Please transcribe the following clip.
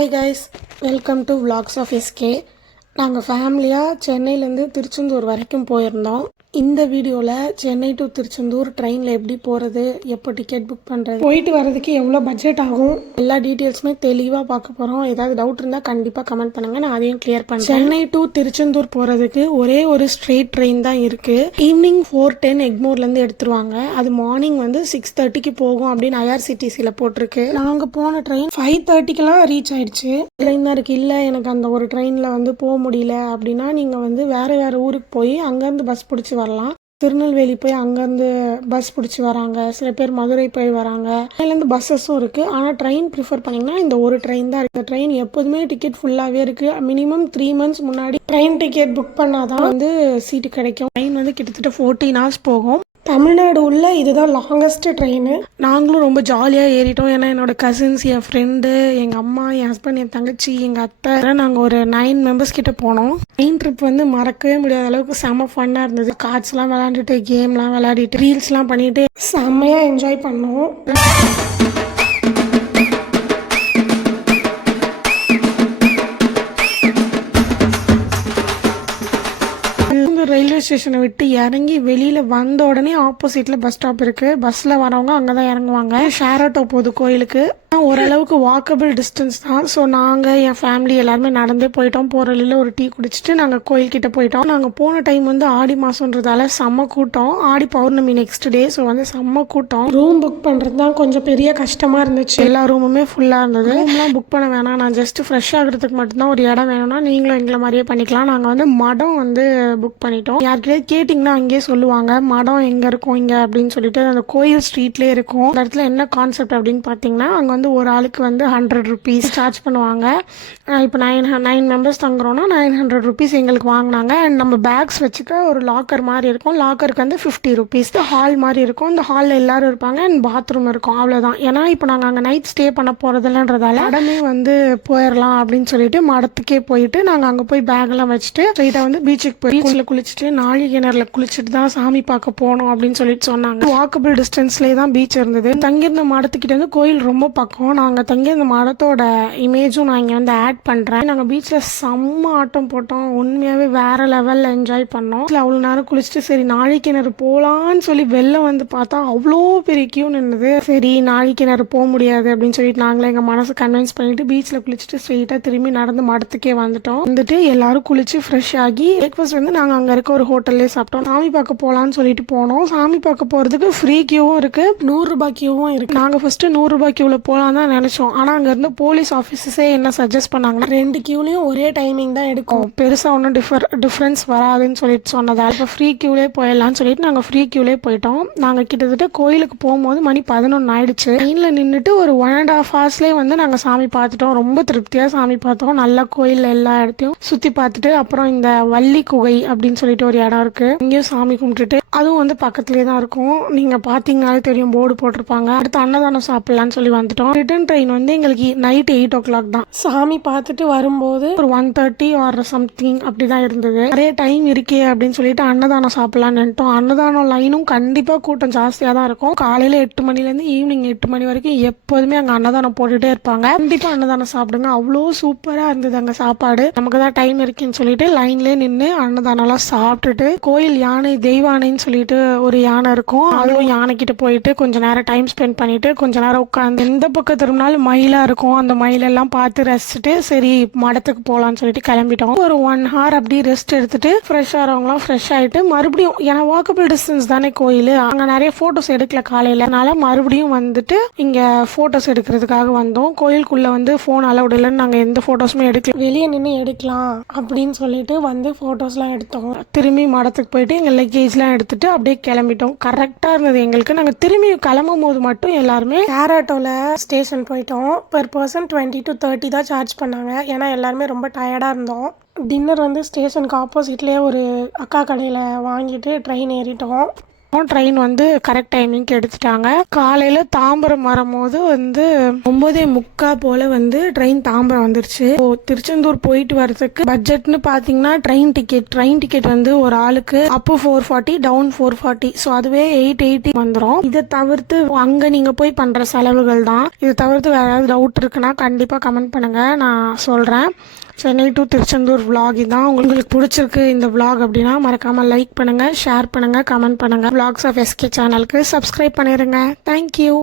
Hey guys, welcome to Vlogs of SK. நாங்கள் ஃபேமிலியாக சென்னையிலேருந்து திருச்செந்தூர் வரைக்கும் போயிருந்தோம். இந்த வீடியோவில் சென்னை டு திருச்செந்தூர் ட்ரெயினில் எப்படி போகிறது, எப்போ டிக்கெட் புக் பண்ணுறது, போயிட்டு வர்றதுக்கு எவ்வளோ பட்ஜெட் ஆகும், எல்லா டீட்டெயில்ஸுமே தெளிவாக பார்க்க போகிறோம். ஏதாவது டவுட் இருந்தால் கண்டிப்பாக கமெண்ட் பண்ணுங்கள், நான் அதையும் கிளியர் பண்ணுறேன். சென்னை டு திருச்செந்தூர் போகிறதுக்கு ஒரே ஒரு ஸ்ட்ரெயிட் ட்ரெயின் தான் இருக்குது. ஈவினிங் 4:10 எக்மோர்லேருந்து எடுத்துருவாங்க. அது மார்னிங் 6:30க்கு போகும் அப்படின்னு IRCTCயில் போட்டிருக்கு. நாங்கள் போன ட்ரெயின் 5:30க்கெலாம் ரீச் ஆயிடுச்சு. ட்ரெயின் தான் இருக்குது. இல்லை எனக்கு அந்த ஒரு ட்ரெயினில் போக முடியல அப்படின்னா நீங்கள் வேறு ஊருக்கு போய் அங்கேருந்து பஸ் பிடிச்சி வரலாம். திருநெல்வேலி போய் அங்கேருந்து பஸ் பிடிச்சி வராங்க, சில பேர் மதுரை போய் வராங்க. அதுலேருந்து பஸ்ஸஸும் இருக்குது. ஆனால் ட்ரெயின் ப்ரிஃபர் பண்ணிங்கன்னா இந்த ஒரு ட்ரெயின் தான் இருக்குது. ட்ரெயின் எப்போதுமே டிக்கெட் ஃபுல்லாகவே இருக்குது. மினிமம் 3 months முன்னாடி ட்ரெயின் டிக்கெட் புக் பண்ணாதான் சீட்டு கிடைக்கும். ட்ரெயின் கிட்டத்தட்ட 14 hours போகும். தமிழ்நாடு உள்ள இதுதான் லாங்கஸ்ட் ட்ரெயின். நாங்களும் ரொம்ப ஜாலியாக ஏறிட்டோம். ஏன்னா என்னோட கசின்ஸ், என் ஃப்ரெண்டு, எங்கள் அம்மா, என் ஹஸ்பண்ட், என் தங்கச்சி, எங்கள் அத்தை, நாங்கள் ஒரு 9 members கிட்ட போனோம். ட்ரெயின் ட்ரிப் மறக்கவே முடியாத அளவுக்கு செம்ம ஃபன்னாக இருந்தது. கார்ட்ஸ்லாம் விளையாண்டுட்டு, கேம்லாம் விளையாடிட்டு, ரீல்ஸ்லாம் பண்ணிட்டு செம்மையாக என்ஜாய் பண்ணோம். ரயில்வே ஸ்டேஷனை விட்டு இறங்கி வெளியில் வந்த உடனே ஆப்போசிட்டில் பஸ் ஸ்டாப் இருக்குது. பஸ்ஸில் வரவங்க அங்கே தான் இறங்குவாங்க. ஷேர் ஆட்டோ போகுது கோயிலுக்கு. ஓரளவுக்கு வாக்கபிள் டிஸ்டன்ஸ் தான். ஸோ நாங்கள் என் ஃபேமிலி எல்லாருமே நடந்தே போயிட்டோம். போகிற வழியில் ஒரு டீ குடிச்சிட்டு நாங்கள் கோயில்கிட்ட போயிட்டோம். நாங்கள் போன டைம் ஆடி மாதன்றதால செம்ம கூட்டம். ஆடி பௌர்ணமி நெக்ஸ்ட் டே. ஸோ செம்ம கூட்டம். ரூம் புக் பண்ணுறது தான் கொஞ்சம் பெரிய கஷ்டமாக இருந்துச்சு. எல்லா ரூமுமே ஃபுல்லாக இருந்தது. ரூம்லாம் புக் பண்ண வேணாம், நான் ஜஸ்ட் ஃப்ரெஷ் ஆகிறதுக்கு மட்டும்தான் ஒரு இடம் வேணும்னா நீங்களும் எங்களை மாதிரியே பண்ணிக்கலாம். நாங்கள் மடம் புக் பண்ணிட்டோம். யார்கிட்டயே கேட்டிங்கன்னா அங்கேயே சொல்லுவாங்க மடம் எங்கே இருக்கும் இங்கே அப்படின்னு சொல்லிட்டு. அந்த கோயில் ஸ்ட்ரீட்லேயே இருக்கும். அந்த இடத்துல என்ன கான்செப்ட் அப்படின்னு பார்த்தீங்கன்னா அங்கே ஒரு ஆளுக்கு 100 rupees சார்ஜ் பண்ணுவாங்க. இப்போ 9 members தங்குறோன்னா 900 rupees எங்களுக்கு வாங்கினாங்க. அண்ட் நம்ம பேக்ஸ் வச்சுக்க ஒரு லாக்கர் மாதிரி இருக்கும். லாக்கருக்கு 50 rupees. ஹால் மாதிரி இருக்கும். இந்த ஹாலில் எல்லாரும் இருப்பாங்க. அண்ட் பாத்ரூம் இருக்கும். அவ்வளோதான். ஏன்னா இப்போ நாங்கள் அங்கே நைட் ஸ்டே பண்ண போகிறதில்லன்றதால மடமே போயிடலாம் அப்படின்னு சொல்லிட்டு மடத்துக்கே போயிட்டு நாங்கள் அங்கே போய் பேக்லாம் வச்சுட்டு ஸ்ட்ரெயிட்டாக பீச்சுக்கு போய் பீச்சில் குளிச்சுட்டு நாழி கிணறுல குளிச்சுட்டு தான் சாமி பார்க்க போனோம் அப்படின்னு சொல்லிட்டு சொன்னாங்க. வாக்கபிள் டிஸ்டன்ஸ்லேயே தான் பீச் இருந்தது. தங்கியிருந்த மடத்துக்கிட்ட கோயில் ரொம்ப பக்கம். நாங்கள் தங்கியிருந்த மடத்தோட இமேஜும் நான் இங்கே ஆட் பண்ணுறேன். நாங்கள் பீச்சில் செம்ம ஆட்டம் போட்டோம். உண்மையாகவே வேறு லெவலில் என்ஜாய் பண்ணோம். அவ்வளோ நேரம் குளிச்சுட்டு சரி நாழி கிணறு போகலான்னு சொல்லி வெளில பார்த்தா அவ்வளோ பெரிய கியூ நின்றுது. சரி நாழி கிணறு போக முடியாது அப்படின்னு சொல்லிட்டு நாங்களே எங்கள் மனசு கன்வின்ஸ் பண்ணிட்டு பீச்சில் குளிச்சுட்டு ஸ்ட்ரெயிட்டாக திரும்பி நடந்து மடத்துக்கே வந்துட்டோம். எல்லாரும் குளிச்சு ஃப்ரெஷ் ஆகி பிரேக்ஃபாஸ்ட் நாங்கள் அங்கே இருக்க ஒரு ஹோட்டல்லே சாப்பிட்டோம். சாமி பார்க்க போகலான்னு சொல்லிட்டு போனோம். சாமி பார்க்க போகிறதுக்கு ஃப்ரீ கியூவும் இருக்குது, 100 ரூபாய் கியூவும் இருக்குது. நாங்கள் ஃபஸ்ட்டு 100 ரூபாய் கியூவில் போகலாம் தான் நினச்சோம். ஆனால் அங்கேருந்து போலீஸ் ஆஃபீஸர்ஸே என்ன சஜஸ்ட் பண்ணாங்கன்னா 2 கியூலையும் ஒரே டைமிங் தான் எடுக்கும், பெருசாக ஒன்றும் டிஃப்ரென்ஸ் வராதுன்னு சொல்லிட்டு சொன்னதால் இப்போ ஃப்ரீ கியூலே போயிடலான்னு சொல்லிட்டு நாங்கள் ஃப்ரீ கியூலே போயிட்டோம். நாங்கள் கிட்டத்தட்ட கோயிலுக்கு போகும்போது மணி 11 ஆயிடுச்சு. ட்ரெயினில் நின்றுட்டு ஒரு 1.5 hours நாங்கள் சாமி பார்த்துட்டோம். ரொம்ப திருப்தியாக சாமி பார்த்தோம். நல்லா கோயிலில் எல்லா இடத்தையும் சுற்றி பார்த்துட்டு அப்புறம் இந்த வள்ளி குகை அப்படின்னு சொல்லிட்டு ஒரு இடம் இருக்குது. இங்கேயும் சாமி கும்பிட்டுட்டு அதுவும் பக்கத்துலேயே தான் இருக்கும். நீங்கள் பார்த்தீங்கனாலே தெரியும், போர்டு போட்டிருப்பாங்க. அடுத்து அன்னதானம் சாப்பிட்லான்னு சொல்லி வந்துட்டோம். ரிட்டர்ன் ட்ரெயின் எங்களுக்கு நைட் 8 o'clock தான். சாமி பார்த்துட்டு வரும்போது ஒரு 1:30 or சம்திங் அப்படி தான் இருந்தது. நிறைய டைம் இருக்கே அப்படின்னு சொல்லிட்டு அன்னதானம் சாப்பிட்லான்னு நினைட்டோம். அன்னதானம் லைனும் கண்டிப்பாக கூட்டம் ஜாஸ்தியாக தான் இருக்கும். காலையில் 8 மணிலேருந்து ஈவினிங் 8 மணி வரைக்கும் எப்போதுமே அங்கே அன்னதானம் போட்டுகிட்டே இருப்பாங்க. கண்டிப்பாக அன்னதானம் சாப்பிடுங்க. அவ்வளோ சூப்பராக இருந்தது அங்கே சாப்பாடு. நமக்கு தான் டைம் இருக்குன்னு சொல்லிட்டு லைன்லேயே நின்று அன்னதானம்லாம் சாப்பிட்டுட்டு கோயில் யானை தெய்வானைன்னு சொல்லிட்டு ஒரு யானை இருக்கும். அதுவும் யானைக்கிட்ட போயிட்டு கொஞ்ச நேரம் டைம் ஸ்பெண்ட் பண்ணிட்டு கொஞ்ச நேரம் உட்காந்து எந்த பக்கம் திரும்பினாலும் மயிலா இருக்கும். அந்த மயிலெல்லாம் பார்த்து ரசிச்சுட்டு சரி மடத்துக்கு போகலான்னு சொல்லிட்டு கிளம்பிட்டோம். ஒரு 1 hour அப்படி ரெஸ்ட் எடுத்துட்டு ஃப்ரெஷ் ஆகிறவங்களாம் ஃப்ரெஷ் ஆகிட்டு மறுபடியும் ஏன்னா வாக்கபிள் டிஸ்டன்ஸ் தானே கோயில். அங்கே நிறைய ஃபோட்டோஸ் எடுக்கல காலையில். அதனால மறுபடியும் இங்கே ஃபோட்டோஸ் எடுக்கிறதுக்காக வந்தோம். கோயிலுக்குள்ளே ஃபோன் அலௌட் இல்லைன்னு நாங்கள் எந்த ஃபோட்டோஸுமே எடுக்கல. வெளியே நின்று எடுக்கலாம் அப்படின்னு சொல்லிட்டு ஃபோட்டோஸ்லாம் எடுத்தோம். திரும்பி மடத்துக்கு போயிட்டு எங்கள் லக்கேஜ்லாம் எடுத்துட்டு அப்படியே கிளம்பிட்டோம். கரெக்டாக இருந்தது எங்களுக்கு. நாங்கள் திரும்பி கிளம்பும் போது மட்டும் எல்லாருமே ஷேர் ஆட்டோவில் ஸ்டேஷன் போயிட்டோம். பெர் பர்சன் 20 to 30 தான் சார்ஜ் பண்ணாங்க. ஏன்னா எல்லாருமே ரொம்ப டயர்டாக இருந்தோம். டின்னர் ஸ்டேஷனுக்கு ஆப்போசிட்லேயே ஒரு அக்கா கடையில் வாங்கிட்டு ட்ரெயின் ஏறிட்டோம். ட்ரெயின் வந்து கரெக்ட் டைமிங்க்கு எடுத்துட்டாங்க. காலையில தாம்பரம் வரும்போது வந்து 9:45 போல வந்து ட்ரெயின் தாம்பரம் வந்துருச்சு. திருச்செந்தூர் போயிட்டு வரதுக்கு பட்ஜெட்னு பாத்தீங்கன்னா ட்ரெயின் டிக்கெட் வந்து ஒரு ஆளுக்கு அப்பு 440 டவுன் 440, ஸோ அதுவே 880 வந்துடும். இதை தவிர்த்து அங்க நீங்க போய் பண்ற செலவுகள் தான். இதை தவிர்த்து வேற ஏதாவது டவுட் இருக்குன்னா கண்டிப்பா கமெண்ட் பண்ணுங்க, நான் சொல்றேன். சென்னை டு திருச்செந்தூர் vlog இதான். உங்களுக்கு பிடிச்சிருக்கு இந்த vlog அப்படின்னா மறக்காம லைக் பண்ணுங்க, ஷேர் பண்ணுங்க, கமெண்ட் பண்ணுங்க. vlogs of SK சேனலுக்கு சப்ஸ்கிரைப் பண்ணிடுங்க. தேங்க்யூ.